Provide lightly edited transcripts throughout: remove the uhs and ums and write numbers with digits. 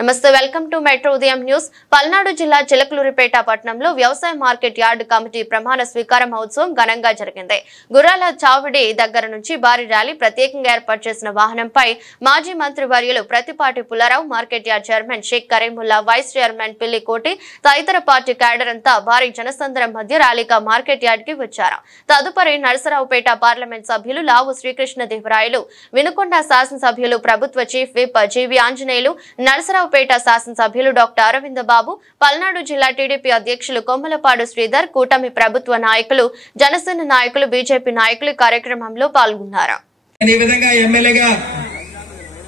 నమస్తే welcome to metro ఉదయం news. Palnadu జిల్లా చిలకలూరిపేట పట్టణంలో వ్యవసాయ మార్కెట్ యార్డ్ కమిటీ ప్రమాణ స్వీకార మహోత్సవం ఘనంగా జరిగింది. గుర్రాల చావిడి దగ్గర నుంచి భారీ ర్యాలీ, ప్రత్యేకంగా ఏర్పాటు చేసిన వాహనంపై మాజీ మంత్రి వర్యులు Prathipati Pullarao, market yard chairman Sheikh Karimulla, vice chairman Pilli Koti తదితర పార్టీ క్యాడర్ అంతా భారీ జనసంద్రం మధ్య ర్యాలీగా మార్కెట్ యార్డ్ కి వచ్చారు. తదుపరి నరసరావుపేట పార్లమెంట్ సభ్యులు లావు శ్రీకృష్ణదేవరాయలు, వినుకొండ శాసనసభ్యులు ప్రభుత్వ చీఫ్ విప్ జీవి ఆంజనేయులు, నరసరావుపేట శాసనసభ్యులు డాక్టర్ అరవింద బాబు, పల్నాడు జిల్లా టీడీపీ అధ్యక్షులు కొమ్మలపాడు శ్రీధర్, కూటమి ప్రభుత్వ నాయకులు, జనసేన నాయకులు, బీజేపీ నాయకులు కార్యక్రమంలో పాల్గొన్నారు. ఈ విధంగా ఎమ్మెల్యేగా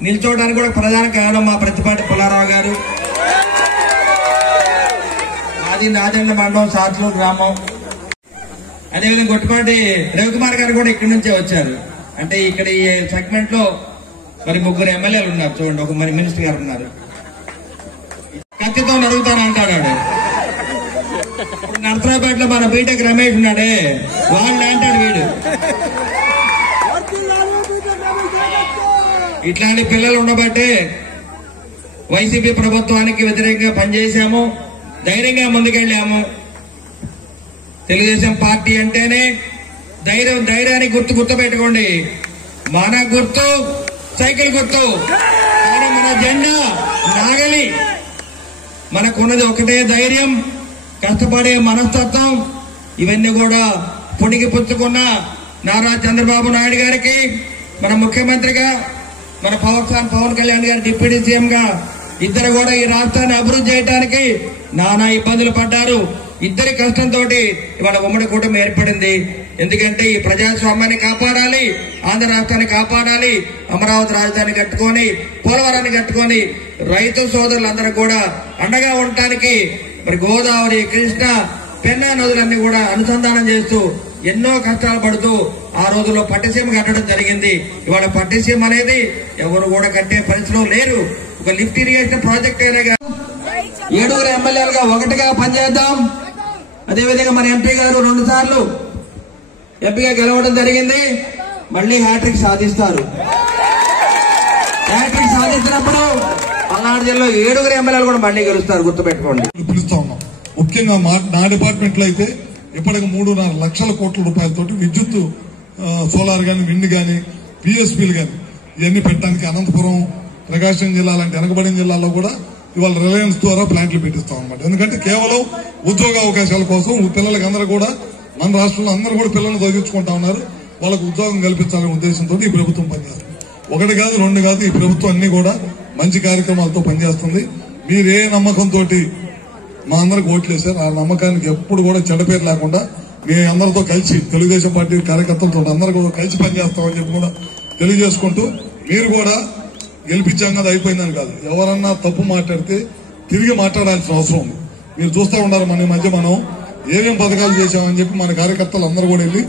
నిల్చోవడానికి కూడా ప్రధాన కారణం మా ప్రతిపాటి పుల్లారావు గారు. మాది నాదండ మండలం సాత్లూరు గ్రామం. అదేవిధంగా గొట్టిపాటి రవికుమార్ గారు కూడా ఇక్కడి నుంచే వచ్చారు. అంటే ఇక్కడ ఈ సెగ్మెంట్ లో మరి ముగ్గురు ఎమ్మెల్యేలు ఉన్నారు. చూడండి, ఒక మరి మినిస్టర్ గారు ఉన్నారు. కత్తితో నరుగుతాను అంటాడు. నరసరావుపేటలో మన బీటెక్ రమేష్ ఉన్నాడే, వాళ్ళు అంటాడు వీడు. ఇట్లాంటి పిల్లలు ఉండబట్టే వైసీపీ ప్రభుత్వానికి వ్యతిరేకంగా పనిచేశాము, ధైర్యంగా ముందుకెళ్ళాము. తెలుగుదేశం పార్టీ అంటేనే ధైర్యానికి గుర్తు పెట్టుకోండి. మన గుర్తు సైకిల్ గుర్తు, కానీ మన జెండా నాగలి. మనకున్నది ఒకటే ధైర్యం, కష్టపడే మనస్తత్వం. ఇవన్నీ కూడా పొడిగి పుచ్చుకున్న నారా చంద్రబాబు నాయుడు గారికి, మన ముఖ్యమంత్రిగా, మన పవన్ కళ్యాణ్ గారి డిప్యూటీ సీఎం గా ఇద్దరు కూడా ఈ రాష్ట్రాన్ని అభివృద్ధి చేయడానికి నానా ఇబ్బందులు పడ్డారు. ఇద్దరి కష్టంతో ఇవాళ ఉమ్మడి కూటమి ఏర్పడింది. ఎందుకంటే ఈ ప్రజాస్వామ్యాన్ని కాపాడాలి, ఆంధ్ర రాష్ట్రాన్ని కాపాడాలి, అమరావతి రాజధాని కట్టుకొని, పోలవరాన్ని కట్టుకొని రైతు సోదరులందరూ కూడా అండగా ఉండటానికి మరి గోదావరి, కృష్ణ, పెన్నా నదులన్నీ కూడా అనుసంధానం చేస్తూ ఎన్నో కష్టాలు పడుతూ ఆ రోజుల్లో పట్టిసీమ కట్టడం జరిగింది. ఇవాళ పట్టిసీమ అనేది ఎవరు కూడా కట్టే పరిస్థితిలో లేరు. ఒక లిఫ్ట్ ఇరిగేషన్ ప్రాజెక్ట్ అయినా 7 ఎమ్మెల్యేలుగా ఒకటిగా పనిచేద్దాం. అదేవిధంగా మన ఎంపీ గారు 2 సార్లు ఎంపీగా గెలవడం జరిగింది. మళ్లీ హ్యాట్రిక్ సాధిస్తారు. హ్యాట్రిక్ సాధించినప్పుడు పల్నాడు జిల్లా 7 ఎమ్మెల్యేలు కూడా మళ్లీ గెలుస్తారు, గుర్తుపెట్టుకోండి. పిలుస్తా ఉన్నాం. ముఖ్యంగా నా డిపార్ట్మెంట్ లో అయితే ఇప్పటికి 3.5 లక్షల కోట్ల రూపాయలతోటి విద్యుత్, సోలార్ గాని, విండ్ గాని, పిఎస్పీలు గాని ఇవన్నీ పెట్టడానికి అనంతపురం, ప్రకాశం జిల్లా లాంటి వెనకబడిన జిల్లాలో కూడా ఇవాళ రిలయన్స్ ద్వారా ప్లాంట్లు పెట్టిస్తాం అన్నమాట. ఎందుకంటే కేవలం ఉద్యోగ అవకాశాల కోసం పిల్లలకి అందరూ కూడా, మన రాష్ట్రంలో అందరూ కూడా పిల్లల్ని చదివించుకుంటా ఉన్నారు. వాళ్ళకు ఉద్యోగం కల్పించాలనే ఉద్దేశంతో ఈ ప్రభుత్వం పనిచేస్తుంది. 1 కాదు 2 కాదు, ఈ ప్రభుత్వం అన్ని కూడా మంచి కార్యక్రమాలతో పనిచేస్తుంది. మీరు ఏ నమ్మకంతో మా అందరికి ఓట్లు వేశారు, ఆ నమ్మకానికి ఎప్పుడు కూడా చెడ్డ పేరు లేకుండా మీ అందరితో కలిసి, తెలుగుదేశం పార్టీ కార్యకర్తలతో అందరూ కూడా కలిసి పనిచేస్తామని చెప్పి కూడా తెలియజేసుకుంటూ, మీరు కూడా గెలిపించాం కదా అయిపోయిందని కాదు, ఎవరన్నా తప్పు మాట్లాడితే తిరిగి మాట్లాడాల్సిన అవసరం ఉంది. మీరు చూస్తూ ఉన్నారు, మన మధ్య మనం ఏమేం పథకాలు చేశామని చెప్పి మన కార్యకర్తలు అందరూ కూడా వెళ్ళి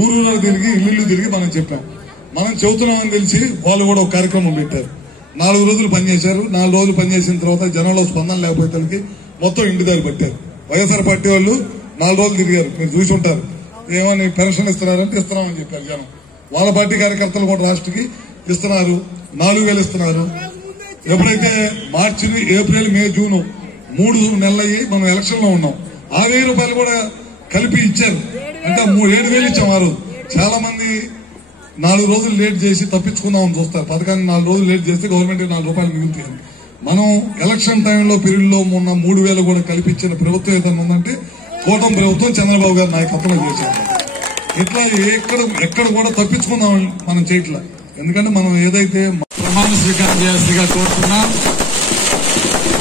ఊరూరు తిరిగి, ఇల్లు తిరిగి మనం చెప్పాం. మనం చెబుతున్నామని తెలిసి వాళ్ళు కూడా ఒక కార్యక్రమం పెట్టారు. 4 రోజులు పనిచేశారు. 4 రోజులు పనిచేసిన తర్వాత జనంలో స్పందన లేకపోతే మొత్తం ఇంటి దారి పట్టారు. వైఎస్ఆర్ పార్టీ వాళ్ళు 4 రోజులు తిరిగారు, మీరు చూసి ఉంటారు. ఏమని పెన్షన్ ఇస్తున్నారంటే ఇస్తున్నామని చెప్పారు జనం. వాళ్ళ పార్టీ కార్యకర్తలు కూడా రాష్ట్రకి ఇస్తున్నారు, 4,000 ఇస్తున్నారు. ఎప్పుడైతే మార్చి, ఏప్రిల్, మే, జూన్ 3 నెలలు అయ్యి మనం ఎలక్షన్ లో ఉన్నాం. ఆ 1000 రూపాయలు కూడా కలిపి ఇచ్చారు. అంటే 7,000 ఇచ్చాం. ఆ రోజు చాలా మంది 4 రోజులు లేట్ చేసి తప్పించుకుందామని చూస్తారు. పథకాన్ని 4 రోజులు లేట్ చేస్తే గవర్నమెంట్ 4 రూపాయలు మిగులుతాయి. మనం ఎలక్షన్ టైంలో పీరియడ్ లో మొన్న 3,000 కూడా కల్పించిన ప్రభుత్వం ఏదైనా ఉందంటే కూటమి ప్రభుత్వం, చంద్రబాబు గారి నాయకత్వంలో చేశారు. ఇట్లా ఎక్కడ కూడా తప్పించుకుందాం మనం చేయట్లా. ఎందుకంటే మనం ఏదైతే ప్రమాణ స్వీకారం చేయాల్సిందిగా కోరుతున్నాం.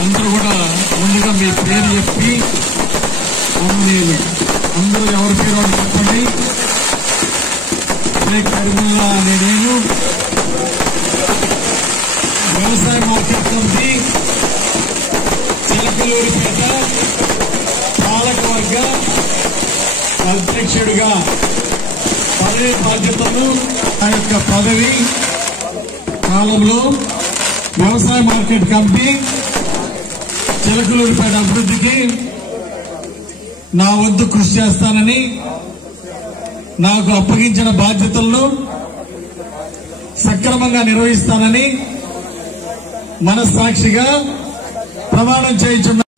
అందరూ కూడా ముందుగా మీ పేరు చెప్పి అందరూ ఎవరి పేరు వాళ్ళు చెప్పండి. కరీముల్లా అనే నేను వ్యవసాయ మార్కెట్ కమిటీ చిలకలూరిపేట పాలకవర్గ అధ్యక్షుడిగా పదవి బాధ్యతలు, ఆ యొక్క పదవి కాలంలో వ్యవసాయ మార్కెట్ కమిటీ చిలకలూరిపేట అభివృద్ధికి నా వంతు కృషి చేస్తానని, నాకు అప్పగించిన బాధ్యతలను సక్రమంగా నిర్వహిస్తానని మనస్సాక్షిగా ప్రమాణం చేయించున్నారు.